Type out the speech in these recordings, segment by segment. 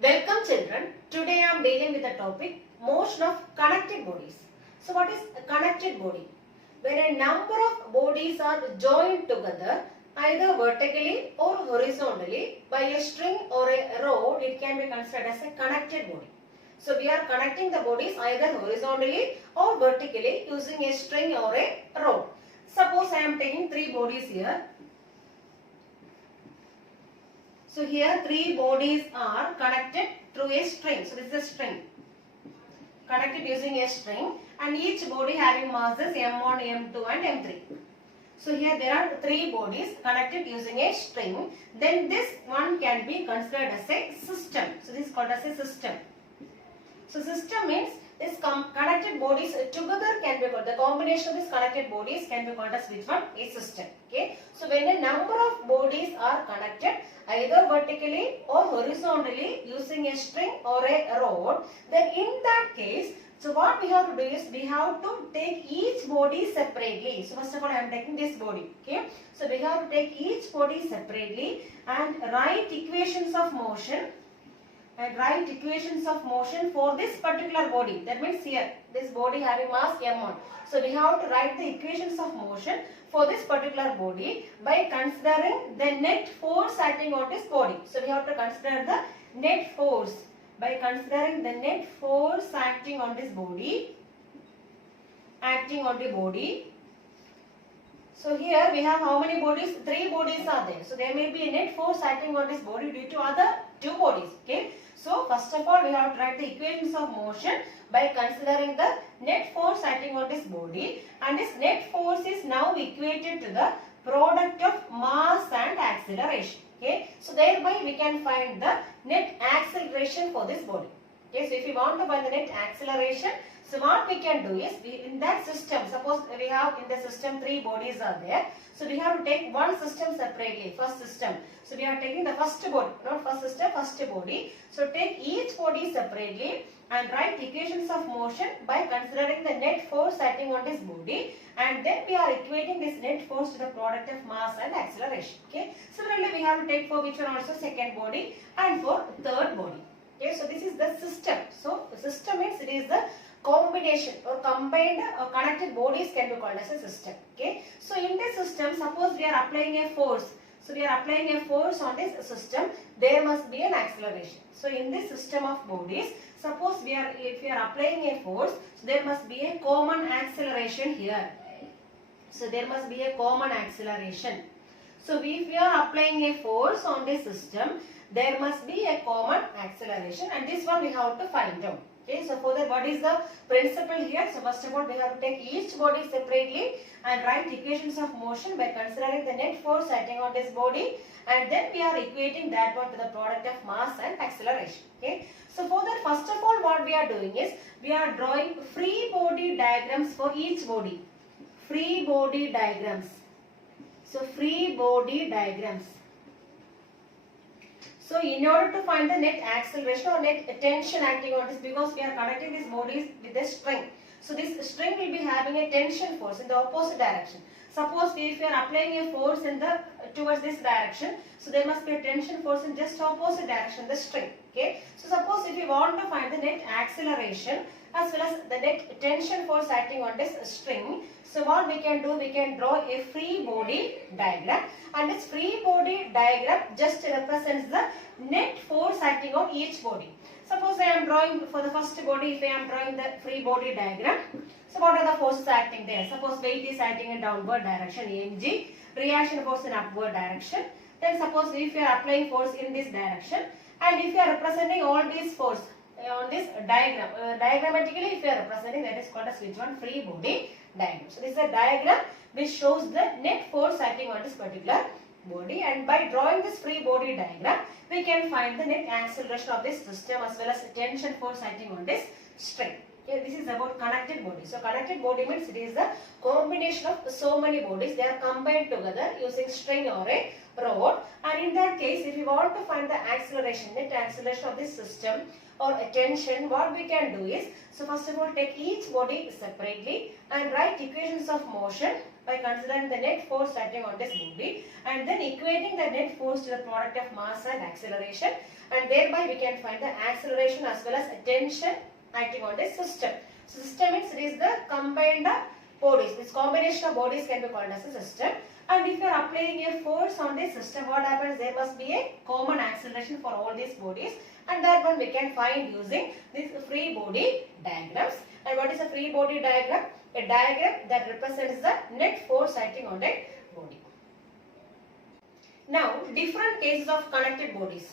Welcome children. Today I am dealing with the topic motion of connected bodies. So what is a connected body? When a number of bodies are joined together either vertically or horizontally by a string or a rod, it can be considered as a connected body. So we are connecting the bodies either horizontally or vertically using a string or a rod. Suppose I am taking three bodies here. So here three bodies are connected through a string. So this is a string. Connected using a string and each body having masses M1, M2 and M3. So here there are three bodies connected using a string. Then this one can be considered as a system. So this is called as a system. So system means this connected bodies together can be called, the combination of these connected bodies can be called as which one? A system. Okay. So when a number of bodies are connected either vertically or horizontally using a string or a rod, then in that case, so what we have to do is we have to take each body separately. So first of all I am taking this body. Okay. So we have to take each body separately and write equations of motion. For this particular body. That means here this body having mass m1. So we have to write the equations of motion for this particular body by considering the net force acting on this body. So we have to consider the net force by considering the net force acting on this body. So here we have how many bodies? Three bodies are there. So there may be a net force acting on this body due to other two bodies. Okay. So first of all we have to write the equations of motion by considering the net force acting on this body, and this net force is now equated to the product of mass and acceleration. Okay. So thereby we can find the net acceleration for this body. Okay. So if you want to find the net acceleration, so what we can do is, in that system, suppose we have in the system three bodies are there. So we have to take one system separately, first system. So we are taking the first body, not first system, first body. So take each body separately and write equations of motion by considering the net force acting on this body. And then we are equating this net force to the product of mass and acceleration. Okay. Similarly, we have to take for which one also second body and for third body. Okay. So this is the system. So the system means it is the combination or combined or connected bodies can be called as a system. Okay. So in this system, suppose we are applying a force. So we are applying a force on this system, there must be an acceleration. So in this system of bodies, suppose if we are applying a force, so there must be a common acceleration here. So there must be a common acceleration. So if we are applying a force on this system, there must be a common acceleration, and this one we have to find out. Okay, so for that, what is the principle here? So first of all, we have to take each body separately and write equations of motion by considering the net force acting on this body, and then we are equating that one to the product of mass and acceleration. Okay, so for that, first of all, what we are doing is we are drawing free body diagrams for each body. Free body diagrams. So free body diagrams. So in order to find the net acceleration or net tension acting on this, because we are connecting these bodies with a string. So this string will be having a tension force in the opposite direction. Suppose if we are applying a force in the towards this direction, so there must be a tension force in just opposite direction, the string. Okay. So suppose if you want to find the net acceleration as well as the net tension force acting on this string, so what we can do, we can draw a free body diagram, and this free body diagram just represents the net force acting on each body. Suppose I am drawing for the first body, if I am drawing the free body diagram, so what are the forces acting there? Suppose weight is acting in downward direction, mg, reaction force in upward direction. Then suppose if you are applying force in this direction, and if you are representing all these force on this diagram, diagrammatically if you are representing, that is called as which one? Free body diagram. So this is a diagram which shows the net force acting on this particular body, and by drawing this free body diagram, we can find the net acceleration of this system as well as the tension force acting on this string. Okay, this is about connected body. So connected body means it is the combination of so many bodies. They are combined together using string or a rod, and in that case, if you want to find the acceleration, net acceleration of this system or a tension, what we can do is, so first of all take each body separately and write equations of motion by considering the net force acting on this body and then equating the net force to the product of mass and acceleration, and thereby we can find the acceleration as well as tension acting on this system. So system means it is the combined bodies. This combination of bodies can be called as a system. And if you are applying a force on this system, what happens? There must be a common acceleration for all these bodies, and that one we can find using these free body diagrams. And what is a free body diagram? A diagram that represents the net force acting on a body. Now, different cases of connected bodies.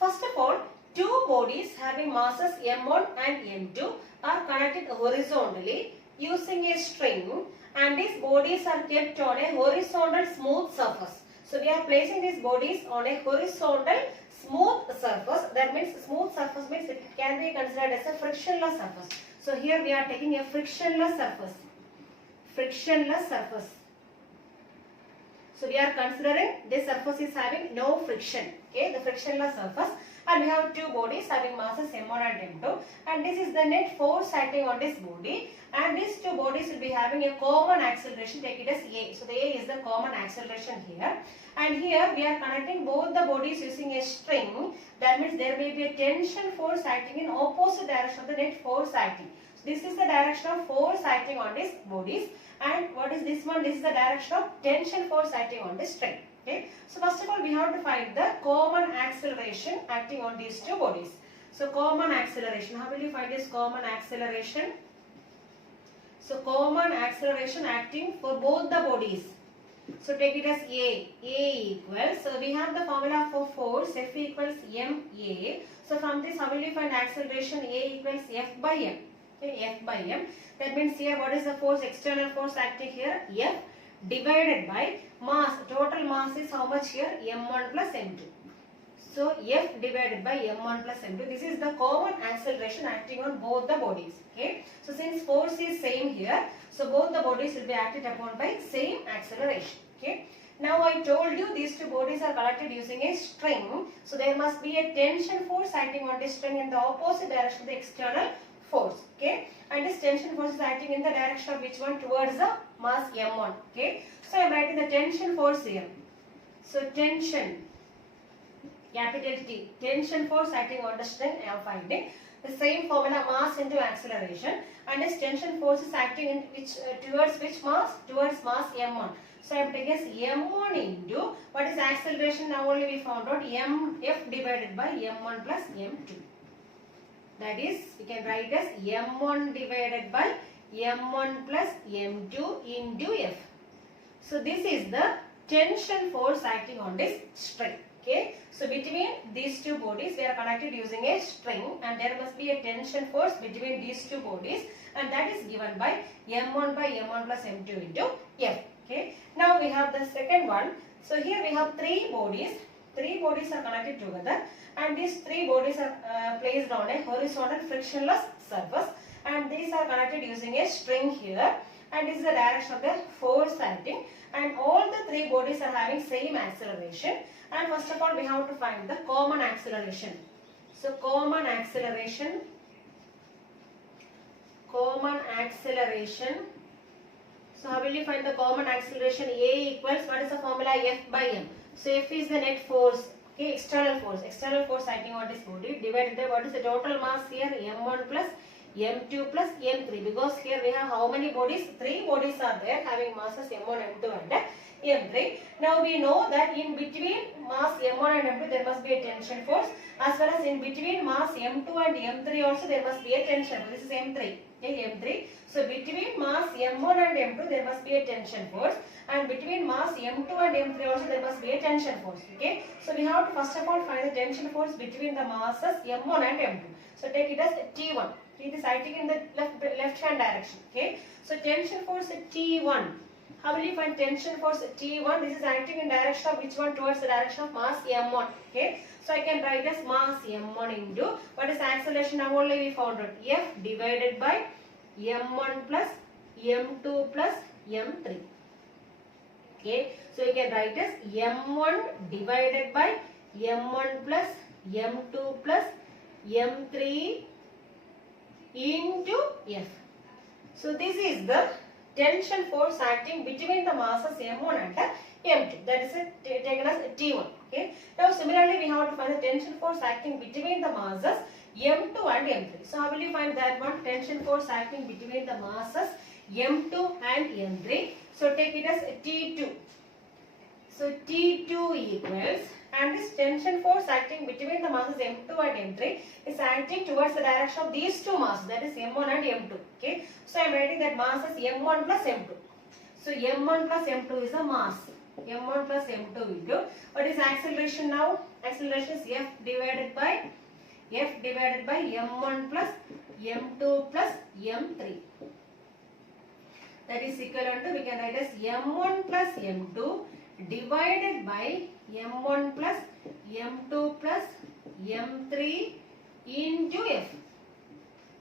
First of all, two bodies having masses m1 and m2 are connected horizontally using a string, and these bodies are kept on a horizontal smooth surface. So we are placing these bodies on a horizontal smooth surface. That means smooth surface means it can be considered as a frictionless surface. So here we are taking a frictionless surface. Frictionless surface. So we are considering this surface is having no friction. Okay, the frictionless surface. And we have two bodies having masses m1 and m2, and this is the net force acting on this body, and these two bodies will be having a common acceleration. Take it as A. So the A is the common acceleration here, and here we are connecting both the bodies using a string. That means there may be a tension force acting in opposite direction of the net force acting. So this is the direction of force acting on these bodies, and what is this one? This is the direction of tension force acting on this string. Okay. So first of all, we have to find the common acceleration acting on these two bodies. So common acceleration. How will you find this common acceleration? So common acceleration acting for both the bodies. So take it as A. A equals. So we have the formula for force. F equals ma. So from this, how will you find acceleration? A equals F by m. Okay, F by m. That means here, what is the force? External force acting here? F divided by mass. Total mass is how much here? m1 plus m2. So F divided by m1 plus m2. This is the common acceleration acting on both the bodies. Okay. So since force is same here, so both the bodies will be acted upon by same acceleration. Okay. Now I told you these two bodies are connected using a string. So there must be a tension force acting on this string in the opposite direction of the external force. Okay. And this tension force is acting in the direction of which one? Towards the mass m1. Okay. So I am writing the tension force here. So tension, capital T, tension force acting on the string I am finding. The same formula, mass into acceleration, and this tension force is acting in which towards which mass? Towards mass m1. So I am taking as m1 into, what is acceleration? Now only we found out F divided by m1 plus m2. That is, we can write as m1 divided by m1 plus m2 into F. So this is the tension force acting on this string. Okay. So between these two bodies, we are connected using a string, and there must be a tension force between these two bodies, and that is given by m1 by m1 plus m2 into F. Okay. Now we have the second one. So here we have three bodies. Three bodies are connected together, and these three bodies are placed on a horizontal frictionless surface, and these are connected using a string here, and this is the direction of the force acting, and all the three bodies are having same acceleration. And first of all, we have to find the common acceleration. So common acceleration. Common acceleration. So how will you find the common acceleration? A equals, what is the formula? F by m. So F is the net force. Okay, external force acting on this body, divided by what is the total mass here? m1 plus m2 plus m3. Because here we have how many bodies? Three bodies are there having masses m1, m2 and m3. Now we know that in between mass m1 and m2 there must be a tension force, as well as in between mass m2 and m3 also there must be a tension. This is m3. Okay, m3. So between mass m1 and m2 there must be a tension force, and between mass m2 and m3 also there must be a tension force. Okay. So we have to first of all find the tension force between the masses m1 and m2. So take it as T1. It is acting in the left hand direction. Okay. So tension force T1. How will you find tension force T1? This is acting in direction of which one? Towards the direction of mass m1. Okay. So I can write as mass m1 into, what is acceleration? Now only we found out F divided by m1 plus m2 plus m3. Okay. So you can write as m1 divided by m1 plus m2 plus m3 into F. So this is the tension force acting between the masses m1 and m2. That is taken as T1. Okay. Now similarly we have to find the tension force acting between the masses m2 and m3. So how will you find that one? Tension force acting between the masses m2 and m3. So take it as T2. So T2 equals, and this tension force acting between the masses m2 and m3 is acting towards the direction of these two masses, that is m1 and m2. Okay. So I am writing that mass is m1 plus m2. So m1 plus m2 is a mass. m1 plus m2 into, what is acceleration now? Acceleration is f divided by m1 plus m2 plus m3. That is equal to, we can write as m1 plus m2 divided by m1 plus m2 plus m3 into f.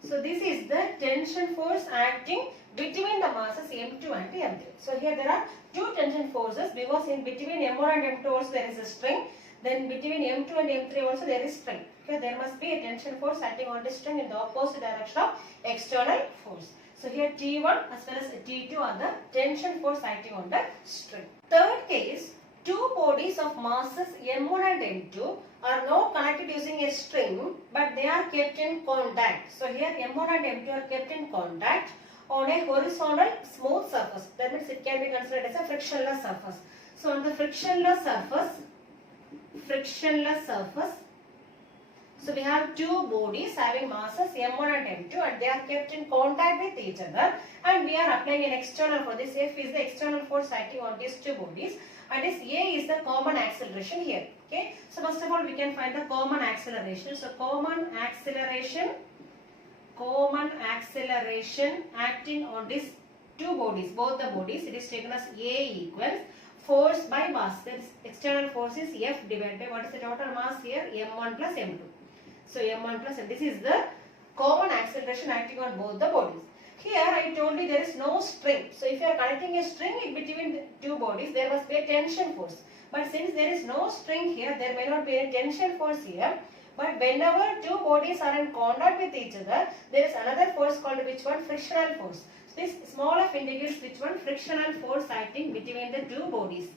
So this is the tension force acting between the masses m2 and m3. So here there are two tension forces, because in between m1 and m2 also there is a string. Then between m2 and m3 also there is string. Okay, there must be a tension force acting on the string in the opposite direction of external force. So here T1 as well as T2 are the tension force acting on the string. Third case, two bodies of masses m1 and m2 are not connected using a string, but they are kept in contact. So here m1 and m2 are kept in contact on a horizontal smooth surface. That means it can be considered as a frictionless surface. So on the frictionless surface, so we have two bodies having masses m1 and m2, and they are kept in contact with each other, and we are applying an external force. This F is the external force acting on these two bodies, and this A is the common acceleration here. Okay. So first of all we can find the common acceleration. So common acceleration acting on these two bodies, both the bodies, it is taken as A equals force by mass. That is external force is F divided by, what is the total mass here? M1 plus M2. So M1 plus M. This is the common acceleration acting on both the bodies. Here I told you there is no string. So if you are connecting a string in between the two bodies, there must be a tension force. But since there is no string here, there may not be a tension force here. But whenever two bodies are in contact with each other, there is another force called which one? Frictional force. So this small f indicates which one? Frictional force acting between the two bodies.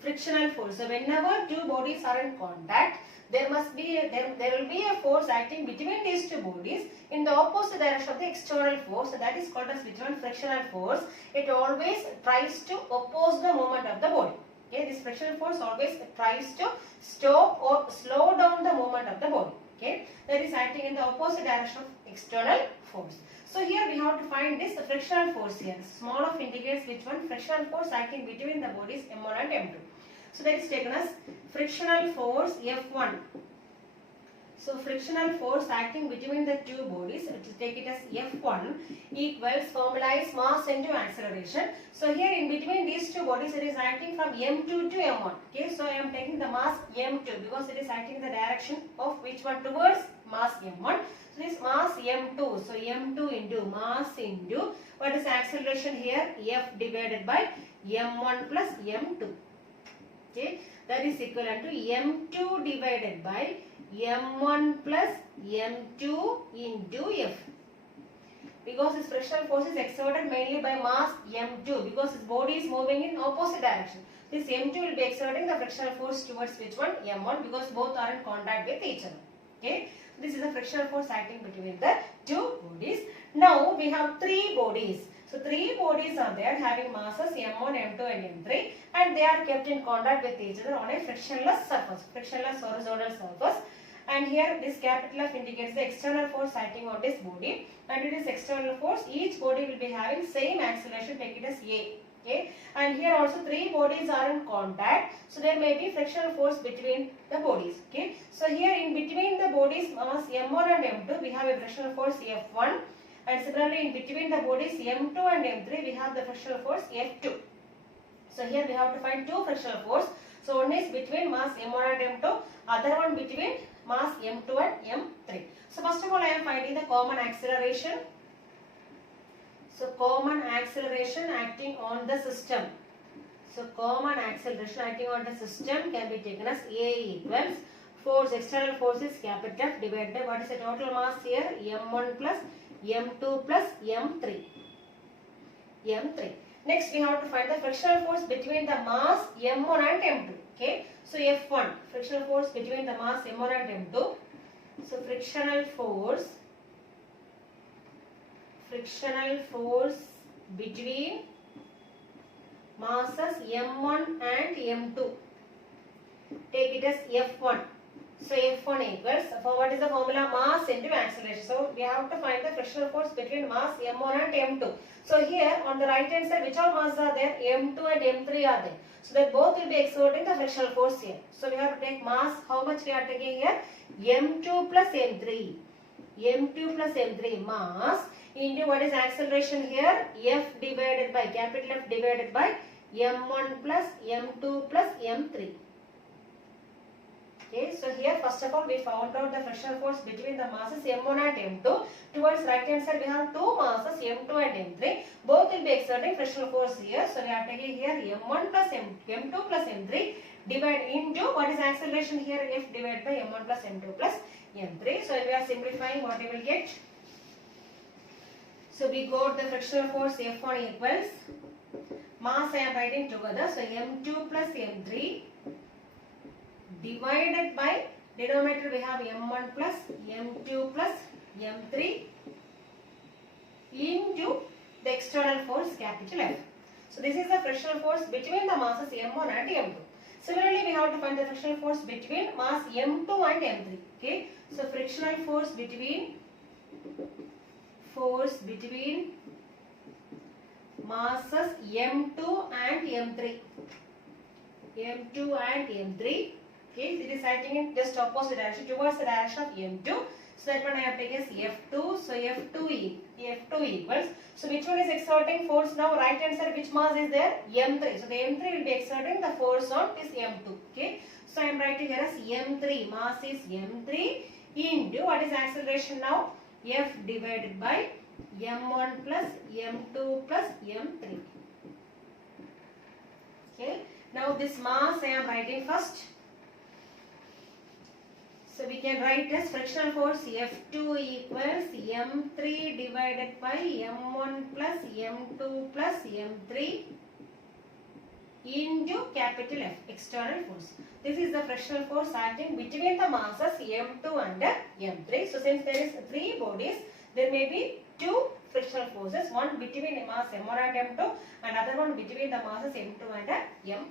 Frictional force. So whenever two bodies are in contact, there will be a force acting between these two bodies in the opposite direction of the external force. So that is called as which one? Frictional force. It always tries to oppose the movement of the body. Okay, this frictional force always tries to stop or slow down the movement of the body. Okay, that is acting in the opposite direction of external force. So here we have to find this frictional force here. Small f indicates which one? Frictional force acting between the bodies m1 and m2. So that is taken as frictional force F1. So frictional force acting between the two bodies, to take it as F1 equals, formula is mass into acceleration. So here in between these two bodies, it is acting from M2 to M1. Okay, so I am taking the mass M2 because it is acting in the direction of which one? Towards mass M1. So this mass M2. So M2 into mass into, what is acceleration here? F divided by M1 plus M2. Okay, that is equivalent to M2 divided by M1 plus M2 into F. Because this frictional force is exerted mainly by mass M2, because its body is moving in opposite direction. This M2 will be exerting the frictional force towards which one? M1, because both are in contact with each other. Okay, this is the frictional force acting between the two bodies. Now we have three bodies. So three bodies are there having masses M1, M2 and M3, and they are kept in contact with each other on a frictionless surface, frictionless horizontal surface. And here this capital F indicates the external force acting on this body, and it is external force. Each body will be having same acceleration, take it as A. Okay, and here also three bodies are in contact, so there may be frictional force between the bodies. Okay, so here in between the bodies mass M1 and M2 we have a frictional force F1. And similarly in between the bodies M2 and M3 we have the frictional force F2. So here we have to find two frictional force. So one is between mass M1 and M2, other one between mass M2 and M3. So first of all I am finding the common acceleration. So common acceleration acting on the system. So common acceleration acting on the system can be taken as A equals force, external force is capital F divided by, what is the total mass here? M1 plus M2 plus M3. m3. Next we have to find the frictional force between the mass m1 and m2. Okay, so F1, frictional force between the mass m1 and m2. So frictional force between masses m1 and m2. Take it as F1. So F1 equals, for what is the formula? Mass into acceleration. So we have to find the frictional force between mass m1 and m2. So here on the right hand side, which all masses are there? M2 and M3 are there. So that both will be exerting the frictional force here. So we have to take mass. How much we are taking here? M2 plus M3. M2 plus M3 mass into what is acceleration here? F divided by, capital F divided by M1 plus M2 plus M3. Okay, so here first of all we found out the frictional force between the masses m1 and m2. Towards right hand side we have two masses m2 and m3. Both will be exerting frictional force here. So we are taking here m1 plus m2 plus m3 divide into what is acceleration here? F divided by m1 plus m2 plus m3. So we are simplifying, what we will get. So we got the frictional force F1 equals, mass I am writing together. So m2 plus m3 divided by, denominator we have m1 plus m2 plus m3 into the external force capital F. So this is the frictional force between the masses m1 and m2. Similarly, we have to find the frictional force between mass m2 and m3. Okay, so frictional force between masses m2 and m3. M2 and m3. Okay, it is acting in just opposite direction, towards the direction of m2. So that one I have taken as F2. So F2 equals. So which one is exerting force now? Right hand side, which mass is there? M3. So the M3 will be exerting the force on this M2. Okay. So I am writing here as M3. Mass is M3 into what is acceleration now? F divided by M1 plus M2 plus M3. Okay. Now this mass I am writing first. So we can write as frictional force F2 equals M3 divided by M1 plus M2 plus M3 into capital F, external force. This is the frictional force acting between the masses M2 and M3. So since there is three bodies, there may be two frictional forces, one between the mass M1 and M2 and other one between the masses M2 and M3.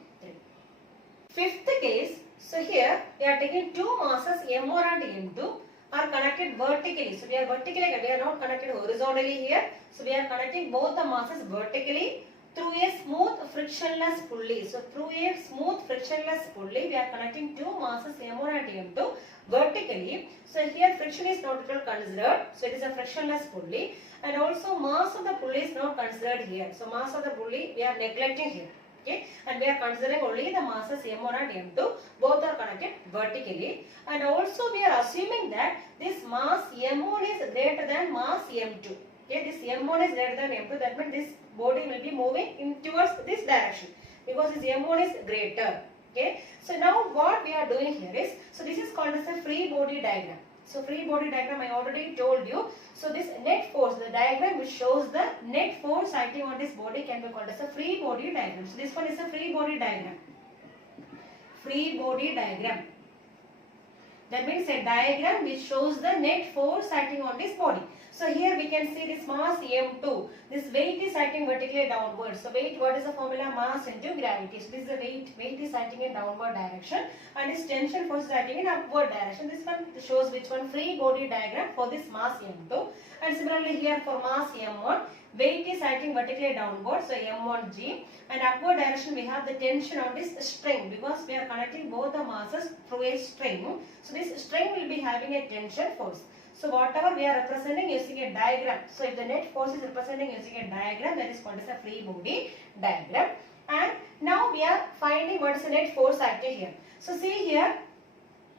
Fifth case, so here we are taking two masses M1 and M2 are connected vertically. So we are not connected horizontally here. So we are connecting both the masses vertically through a smooth frictionless pulley. So through a smooth frictionless pulley, we are connecting two masses M1 and M2 vertically. So here friction is not at all considered. So it is a frictionless pulley, and also mass of the pulley is not considered here. So mass of the pulley we are neglecting here. Okay, and we are considering only the masses M1 and M2, both are connected vertically, and also we are assuming that this mass M1 is greater than mass M2. Okay, this M1 is greater than M2, that means this body will be moving in towards this direction because this M1 is greater. Okay, so now what we are doing here is, so this is called as a free body diagram. So free body diagram I already told you. So this net force, the diagram which shows the net force acting on this body can be called as a free body diagram. So this one is a free body diagram. Free body diagram. That means a diagram which shows the net force acting on this body. So here we can see this mass M2. This weight is acting vertically downwards. So weight, what is the formula? Mass into gravity. So this is the weight. Weight is acting in downward direction, and this tension force is acting in upward direction. This one shows which one? Free body diagram for this mass M2. And similarly here for mass M1, weight is acting vertically downward. So M1G, and upward direction we have the tension on this string because we are connecting both the masses through a string. So this string will be having a tension force. So whatever we are representing using a diagram. So if the net force is representing using a diagram, that is called as a free body diagram. And now we are finding what is the net force acting here. So see here.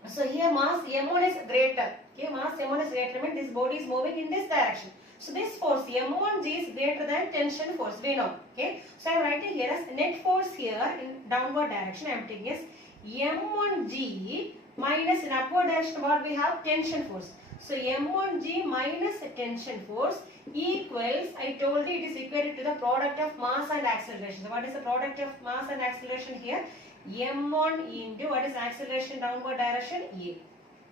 So here mass M1 is greater. Okay, mass M1 is greater means this body is moving in this direction. So this force M1G is greater than tension force. We know. Okay. So I am writing here as net force here in downward direction. I am taking as M1G minus in upward direction what we have? Tension force. So M1G minus tension force equals, I told you it is equated to the product of mass and acceleration. So what is the product of mass and acceleration here? M1 into what is acceleration downward direction? A.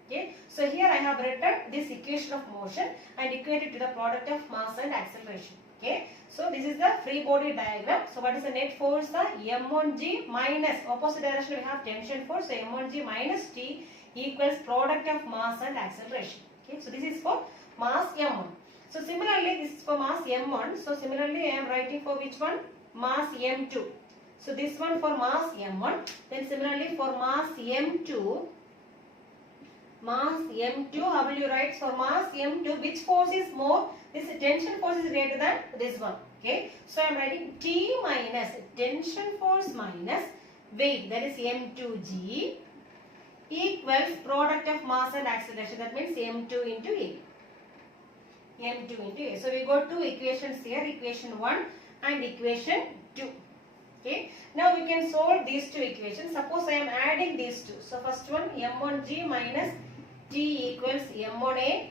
Okay. So here I have written this equation of motion and equated to the product of mass and acceleration. Okay. So this is the free body diagram. So what is the net force? The M1G minus opposite direction we have tension force. So M1G minus T equals product of mass and acceleration. Okay. So this is for mass M1. So similarly this is for mass M1. So similarly I am writing for which one? Mass M2. So this one for mass M1. Then similarly for mass M2. Mass M2, how will you write? For mass M2, which force is more? This tension force is greater than this one. Okay. So I am writing T minus tension force minus weight, that is M2G, equals product of mass and acceleration. That means M2 into A. M2 into A. So we got two equations here, equation 1 and equation 2. Okay. Now we can solve these two equations. Suppose I am adding these two. So first one M1G minus T equals M1A.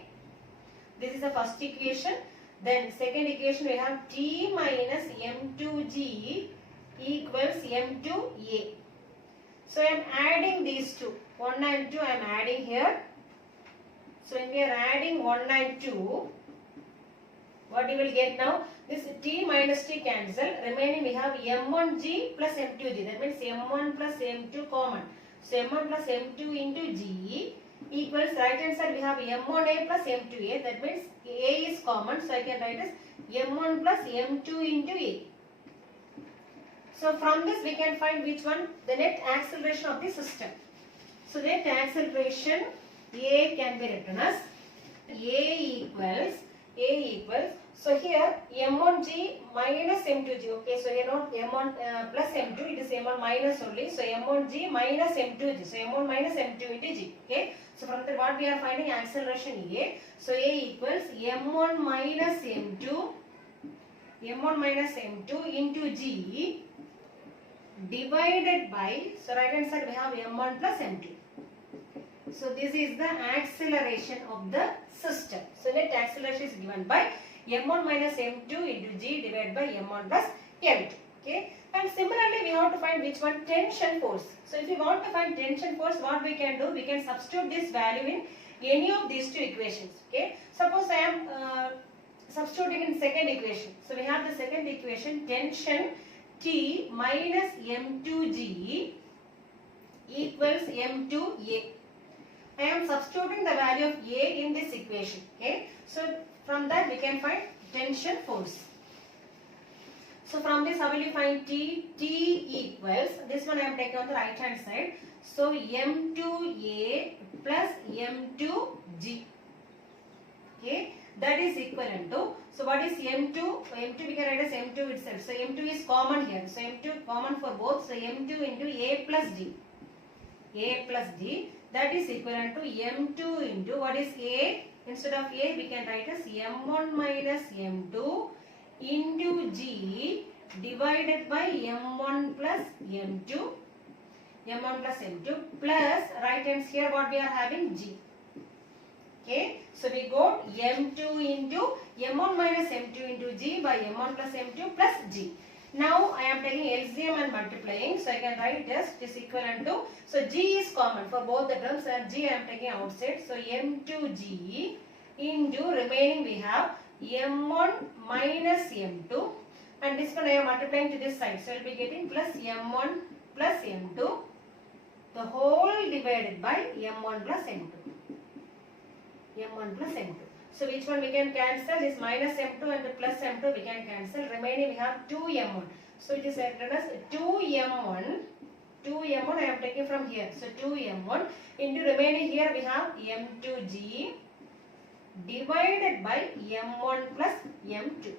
This is the first equation. Then second equation we have T minus M2G equals M2A. So I am adding these two. 1 and 2 I am adding here. So when we are adding 1 and 2, what you will get now? This T minus T cancel. Remaining we have M1G plus M2G. That means M1 plus M2 common. So M1 plus M2 into G equals, right hand side we have M1A plus M2A. That means A is common. So I can write as M1 plus M2 into A. So from this we can find which one? The net acceleration of the system. So net acceleration A can be written as A equals, so here M1G minus M2G. Okay, so here not M1 plus M2, it is M1 minus only. So M1G minus M2G. So M1 minus M2 into G. Okay, so from that what we are finding? Acceleration A. So A equals M1 minus M2 into G divided by, so right hand side we have M1 plus M2. So this is the acceleration of the system. So net acceleration is given by M1 minus M2 into G divided by M1 plus M2. Okay. And similarly we have to find which one? Tension force. So if you want to find tension force, what we can do? We can substitute this value in any of these two equations. Okay. Suppose I am substituting in second equation. So we have the second equation, tension T minus M2G equals M2A. I am substituting the value of A in this equation. Okay. So from that we can find tension force. So from this how will you find T? T equals, this one I am taking on the right hand side. So M2A plus M2G. Okay. That is equivalent to, so what is M2? M2 we can write as M2 itself. So M2 is common here. So M2 common for both. So M2 into A plus D. A plus D. That is equivalent to M2 into, what is A? Instead of A we can write as M1 minus M2 into G divided by M1 plus M2. M1 plus M2 plus right hands here what we are having? G. Okay. So we got M2 into M1 minus M2 into G by M1 plus M2 plus G. Now I am taking LCM and multiplying. So I can write this is equivalent to, so G is common for both the terms and G I am taking outside. So M2G into remaining we have M1 minus M2 and this one I am multiplying to this side. So I will be getting plus M1 plus M2 the whole divided by M1 plus M2. M1 plus M2. So which one we can cancel? This minus M2 and the plus M2 we can cancel. Remaining we have 2M1. So it is written as 2M1. 2M1 I am taking from here. So 2M1 into remaining here we have M2G divided by M1 plus M2.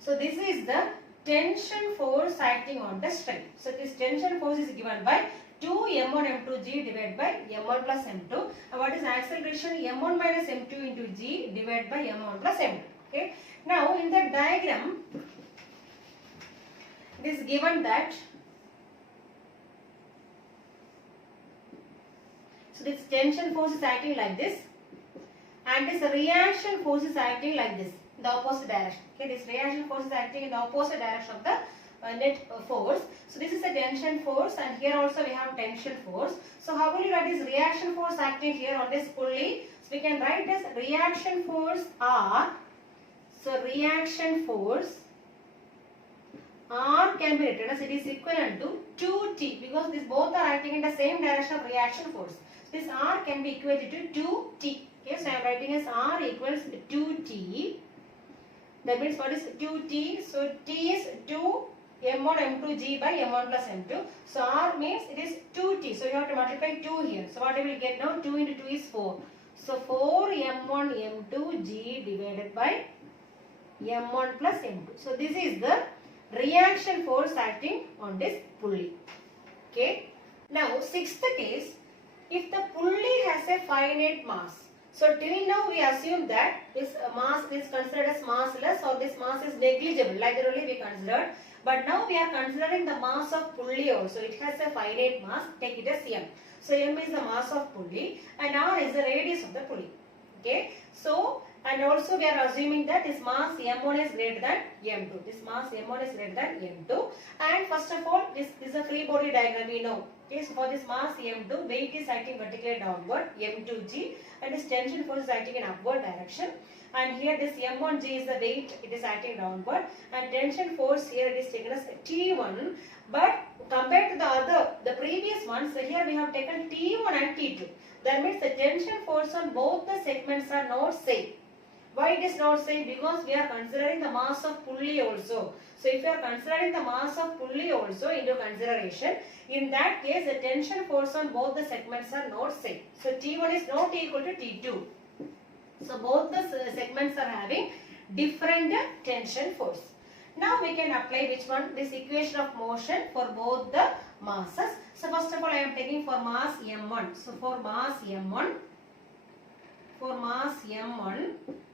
So this is the tension force acting on the string. So this tension force is given by 2M1 M2G divided by M1 plus M2. And what is acceleration? M1 minus M2 into G divided by M1 plus M2. Okay. Now in the diagram it is given that, so this tension force is acting like this. and this reaction force is acting like this, in the opposite direction. Okay, this reaction force is acting in the opposite direction of the net force. So this is a tension force, and here also we have tension force. So how will you write this reaction force acting here on this pulley? So we can write this reaction force R. So reaction force R can be written as it is equivalent to 2T, because these both are acting in the same direction of reaction force. So this R can be equated to 2T. Okay, so I am writing as R equals 2T. That means what is 2T? So T is 2 M1 M2 G by M1 plus M2. So R means it is 2T. So you have to multiply 2 here. So what I will get now? 2 into 2 is 4. So 4 M1 M2 G divided by M1 plus M2. So this is the reaction force acting on this pulley. Okay. Now sixth case, if the pulley has a finite mass. So till now we assume that this mass is considered as massless, or this mass is negligible, like that only we considered. But now we are considering the mass of pulley also. It has a finite mass, take it as M. So M is the mass of pulley and R is the radius of the pulley. Okay. So, and also we are assuming that this mass M1 is greater than M2. This mass M1 is greater than M2. And first of all, this is a free body diagram we know. Okay, so for this mass M2, weight is acting vertically downward, M2G, and this tension force is acting in upward direction. And here this M1G is the weight, it is acting downward, and tension force here it is taken as T1. But compared to the previous ones, so here we have taken T1 and T2. That means the tension force on both the segments are not same. Why it is not same? Because we are considering the mass of pulley also. So if you are considering the mass of pulley also into consideration, in that case the tension force on both the segments are not same. So T1 is not equal to T2. So both the segments are having different tension force. Now we can apply which one? This equation of motion for both the masses. So first of all I am taking for mass M1. So for mass M1,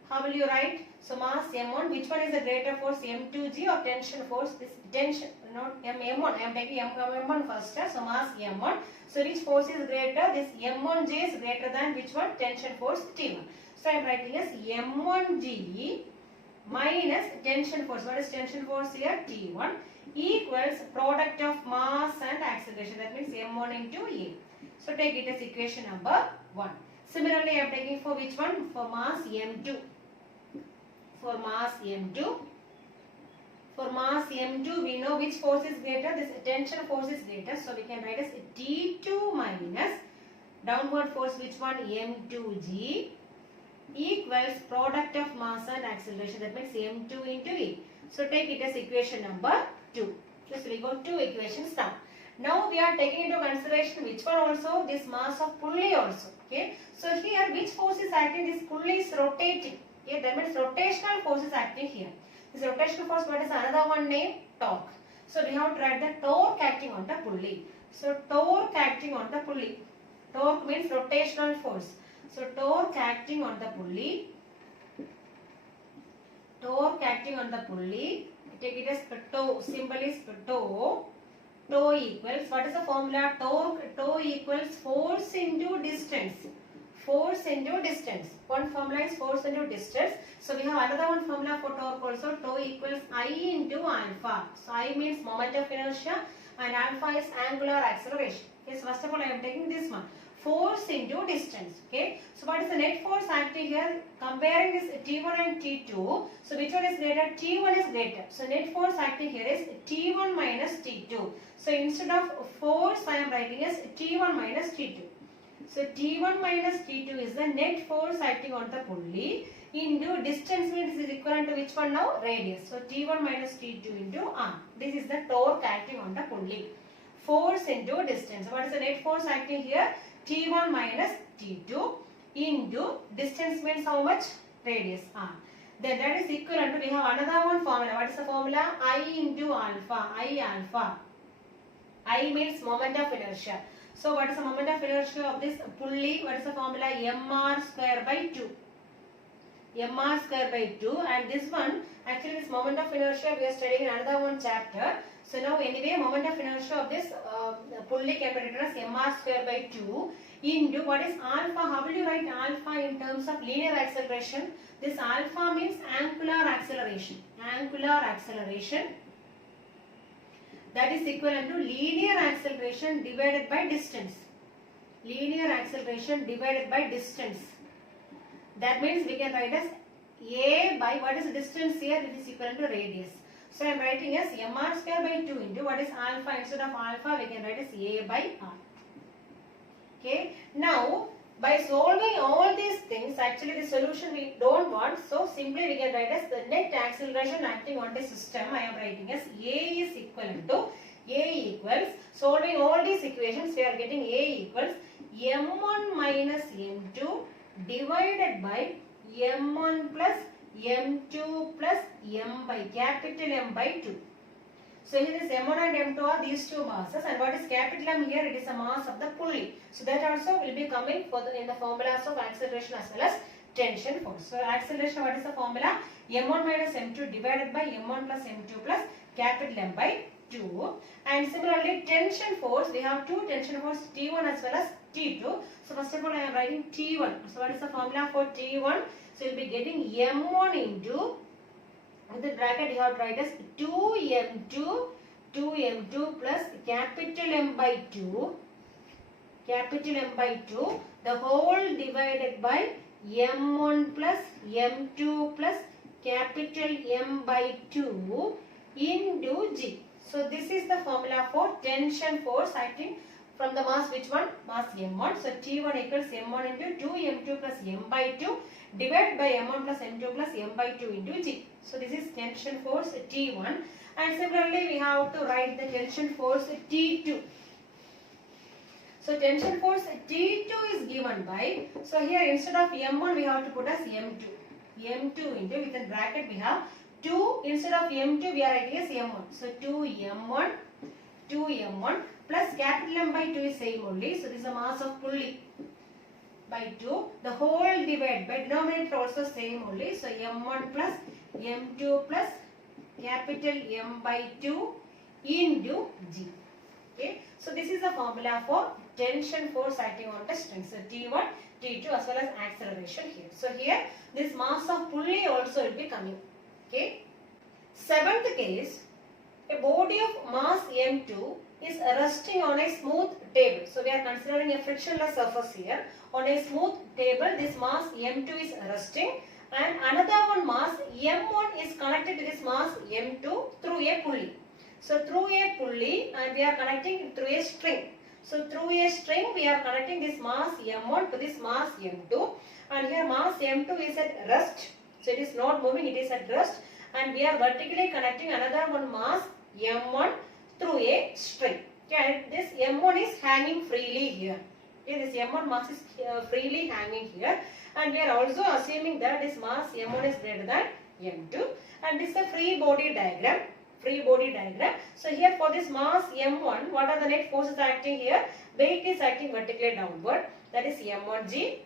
how will you write? So mass M1, which one is the greater force, M2G or tension force? This tension, not M1. I am taking M1 first. So mass M1. So which force is greater? This M1G is greater than which one? Tension force T1. So I am writing as M1G minus tension force. What is tension force here? T1 equals product of mass and acceleration. That means M1 into A. So take it as equation number 1. Similarly, I am taking for which one? For mass M2. For mass M2. For mass M2, we know which force is greater. This tension force is greater. So we can write as T2 minus downward force, which one? M2G equals product of mass and acceleration. That means M2 into E. So take it as equation number 2. So we got 2 equations now. Now we are taking into consideration which one also? This mass of pulley also. Okay. So here which force is acting? This pulley is rotating. Okay. That means rotational force is acting here. This rotational force, what is another one name? Torque. So we have to write the torque acting on the pulley. So torque acting on the pulley. Torque means rotational force. So torque acting on the pulley. Torque acting on the pulley. Take it as toe. Symbol is toe. Toe equals, what is the formula? Torque. Toe equals force into distance. Force into distance. One formula is force into distance. So we have another one formula for torque also. Toe equals I into alpha. So I means moment of inertia and alpha is angular acceleration. Okay, so first of all I am taking this one. Force into distance. Okay. So what is the net force acting here? Comparing this T1 and T2. So which one is greater? T1 is greater. So net force acting here is T1 minus T2. So instead of force I am writing as T1 minus T2. So T1 minus T2 is the net force acting on the pulley into distance, means is equivalent to which one now? Radius. So T1 minus T2 into R. This is the torque acting on the pulley. Force into distance. What is the net force acting here? T1 minus T2 into distance means how much? Radius R. Then that is equivalent to, we have another one formula. What is the formula? I into alpha. I alpha. I means moment of inertia. So what is the moment of inertia of this pulley? What is the formula? Mr square by 2. Mr square by 2, and this one, actually this moment of inertia we are studying in another one chapter. So now anyway moment of inertia of this pulley can be written as Mr square by 2 into what is alpha. How will you write alpha in terms of linear acceleration? This alpha means angular acceleration. Angular acceleration, that is equivalent to linear acceleration divided by distance. Linear acceleration divided by distance. That means we can write as a by what is the distance here? It is equivalent to radius. So I am writing as mr square by 2 into what is alpha. Instead of alpha, we can write as a by r. Okay. Now, by solving all these things, actually the solution we don't want. So simply we can write as the net acceleration acting on the system. I am writing as a is equivalent to a equals, solving all these equations, we are getting a equals m1 minus m2 divided by m1 plus m2 plus m by capital M by 2. So here this m1 and m2 are these two masses, and what is capital M here? It is a mass of the pulley. So that also will be coming for in the formulas of acceleration as well as tension force. So acceleration, what is the formula? m1 minus m2 divided by m1 plus m2 plus capital M by 2. And similarly tension force, we have two tension force, T1 as well as T2. So first of all I am writing T1. So what is the formula for T1? So you will be getting m1 into, with the bracket you have to write as 2m2 plus capital M by 2, capital M by 2, the whole divided by m1 plus m2 plus capital M by 2 into G. So this is the formula for tension force acting from the mass, which one? Mass m1. So T1 equals m1 into 2m2 plus m by 2 divided by m1 plus m2 plus m by 2 into G. So this is tension force T1. And similarly we have to write the tension force T2. So tension force T2 is given by, so here instead of m1 we have to put as m2. m2 into, within bracket we have 2, instead of m2 we are writing as m1. So 2m1 plus capital M by 2 is same only. So this is a mass of pulley by 2. The whole divided by denominator also same only. So m1 plus m2 plus capital M by 2 into G. Okay. So this is the formula for tension force acting on the string. So T1, T2 as well as acceleration here. So here this mass of pulley also will be coming. Okay. Seventh case, a body of mass m2 is resting on a smooth table. So we are considering a frictionless surface here. On a smooth table, this mass m2 is resting, and another one mass m1 is connected to this mass m2 through a pulley. So through a pulley, and we are connecting through a string. So through a string we are connecting this mass m1 to this mass m2, and here mass m2 is at rest. So it is not moving, it is at rest, and we are vertically connecting another one mass m1 through a string. Okay, and this m1 is hanging freely here. Okay, this m1 mass is freely hanging here, and we are also assuming that this mass m1 is greater than m2, and this is a free body diagram. Free body diagram. So here for this mass m1, what are the net forces acting here? Weight is acting vertically downward, that is m1g.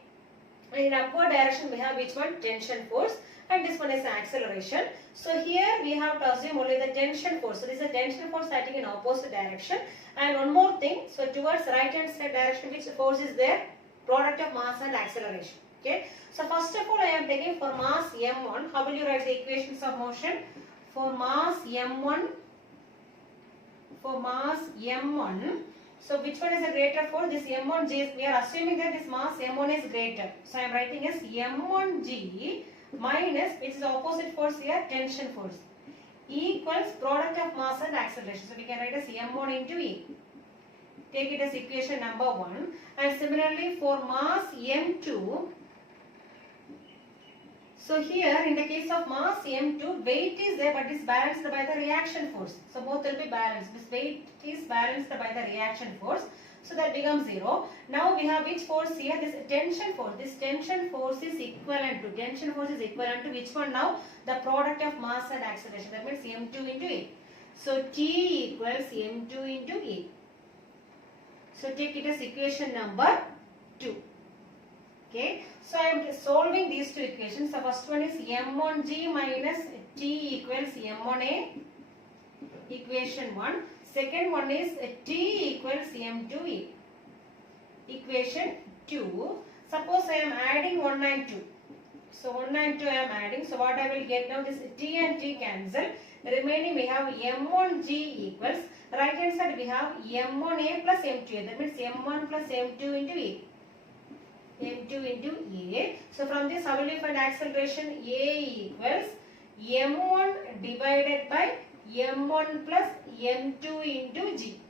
And in upward direction we have which one? Tension force, and this one is acceleration. So here we have to assume only the tension force. So this is a tension force acting in opposite direction. And one more thing, so towards right hand side direction, which force is there? Product of mass and acceleration. Okay. So first of all I am taking for mass m1. How will you write the equations of motion? For mass m1, so which one is a greater force? This m1g, we are assuming that this mass m1 is greater. So I am writing as m1g minus, which is opposite force here, tension force, equals product of mass and acceleration. So we can write as m1 into E. Take it as equation number 1. And similarly for mass m2, so here in the case of mass m2, weight is there but is balanced by the reaction force. So both will be balanced. This weight is balanced by the reaction force. So that becomes 0. Now we have which force here? This tension force. This tension force is equivalent to, which one now? The product of mass and acceleration. That means m2 into A. So T equals m2 into A. So take it as equation number 2. Okay. So I am solving these two equations. The first one is m1g minus T equals m1a, equation 1. Second one is T equals m2a. equation 2. Suppose I am adding 1 and 2. So 1 and 2 I am adding. So what I will get now, this T and T cancel. Remaining we have M1G equals, right hand side we have M1A plus M2A. That means M1 plus M2 into A. M2 into A. So from this how will you find acceleration? A equals M1 divided by M1 plus M2 into G.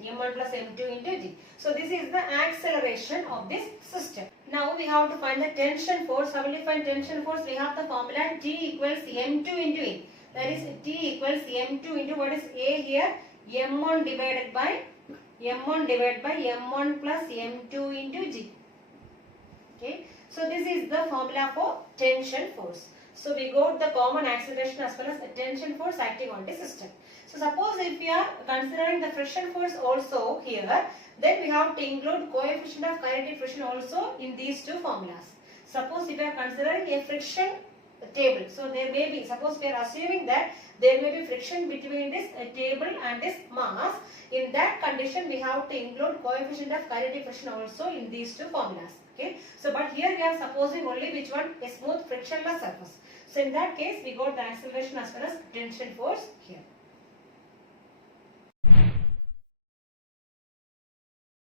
M1 plus M2 into G. So this is the acceleration of this system. Now we have to find the tension force. How will you find tension force? We have the formula T equals M2 into A. That is T equals M2 into what is A here? M1 divided by M1 plus M2 into G. Okay. So this is the formula for tension force. So we got the common acceleration as well as the tension force acting on the system. So suppose if we are considering the friction force also here, then we have to include coefficient of kinetic friction also in these two formulas. Suppose if we are considering a friction table, so there may be, suppose we are assuming that there may be friction between this table and this mass. In that condition, we have to include coefficient of kinetic friction also in these two formulas. Okay. So but here we are supposing only which one? A smooth frictionless surface. So in that case, we got the acceleration as well as tension force here.